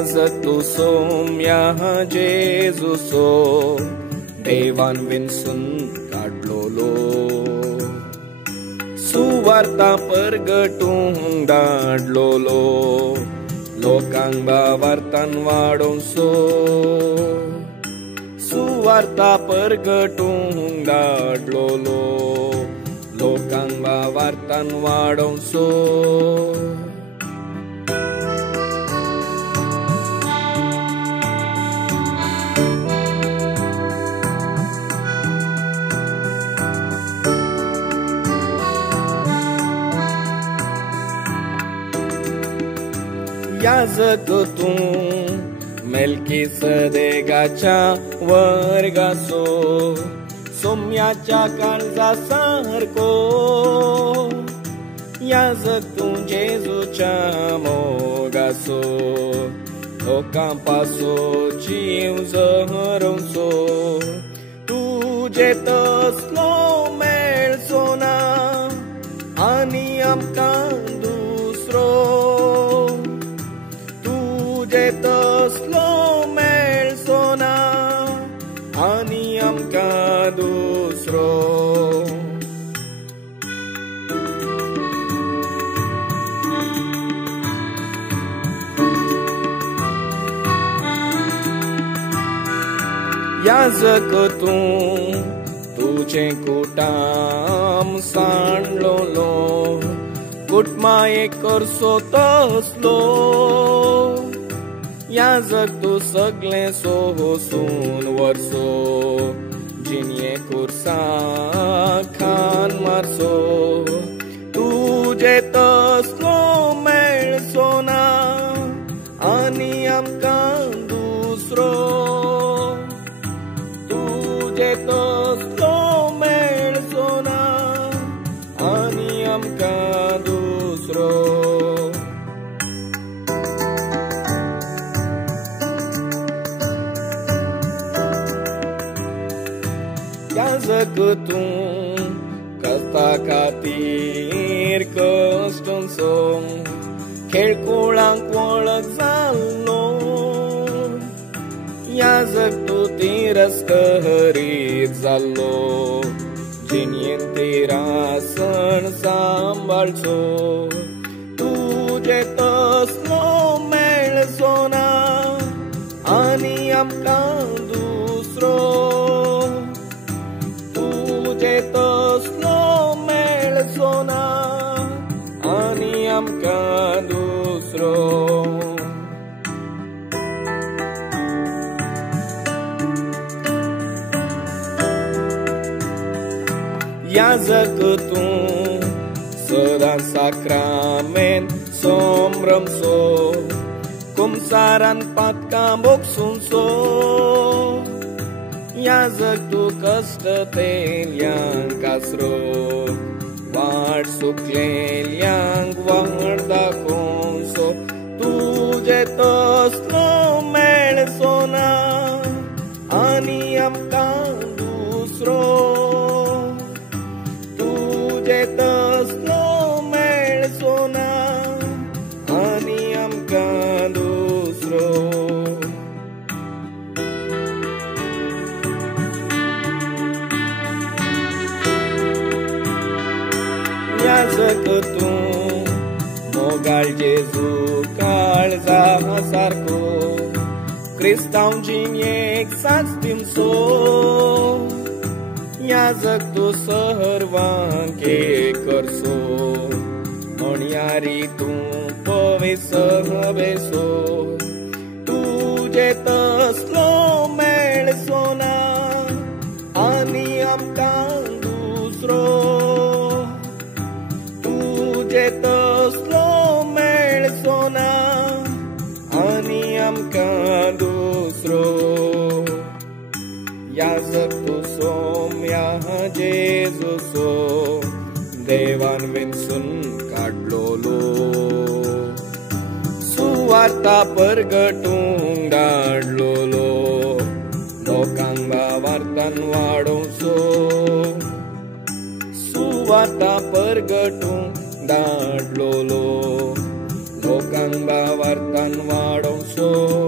याजक तू सोम्या जेजुसो देवान विन्सून काडलोलो सुवार्ता परगटूंक धाडलोलो लोकांक भावार्थान वाडोवचो सुवार्ता परगटूंक धाडलोलो लोकांक भावार्थान वाडोवचो याजक तूं मेल्कीसेदेकाच्या वर्गाचो सोम्याच्या काळजा सारको याजक तूं जेजूच्या मोगाचो लोकां पासो जीव झरोवचो तुजे तसलो मेळचो ना आनी आमकां दुसरो तसलो मेळचो ना आनी आमकां दुसरो याजक तूं तुजें कुटाम सांडलोलो कुटमायेक करचो तसलो याजक तू सगळे सोसून वरचो जिने कुर्सा खान मारचो तुजे तसलो मेळचो ना आनी आमकां दुसरो तुजे तसलो मेळचो ना आनी आमकां दुसरो याजक तूं कस्ता खातीर कश्टांचो खेळकुळांक वळख जाल्लो याजक तूं तिरस्करीत जाल्लो जिणेन तिरासण सांबाळचो तुजे तसलो मेळचो ना आनी आमकां दुसरो तसलो मेळचो ना आनी आमकां दुसरो याजक तूं सदां साक्रामेंत सोमरमचो कुमसारान पातकां बोगसूंचो याजक तू कष्ट तेल्यांक आसरो वाट सुकलेल्यांक वांगड दाखोवचो तुजे तसलो मेळचो ना आनी आमकां दुसरो तुजे तसलो मेळचो ना आनी आमकां दुसरो याजक तूं मोगाळ जेजू काळजा सारको क्रिस्तांव जिणेक साथ दिवचो याजक तूं सर्वांक एक करचो म्हणयारी तूं पवित्र बेसो तुजे तसलो मेळचो ना आनी आमकां दुसरो तुजे तसलो मेळचो ना आनी आमकां दुसरो याजक तूं सोम्या जेजूचो देवान विन्सून काडलोलो सुवार्ता परगटूंक धाडलोलो लोकांक भावार्थान वाडोवचो सुवार्ता परगटूंक धाडलोलो लोकांक भावार्थान वाडोवचो सो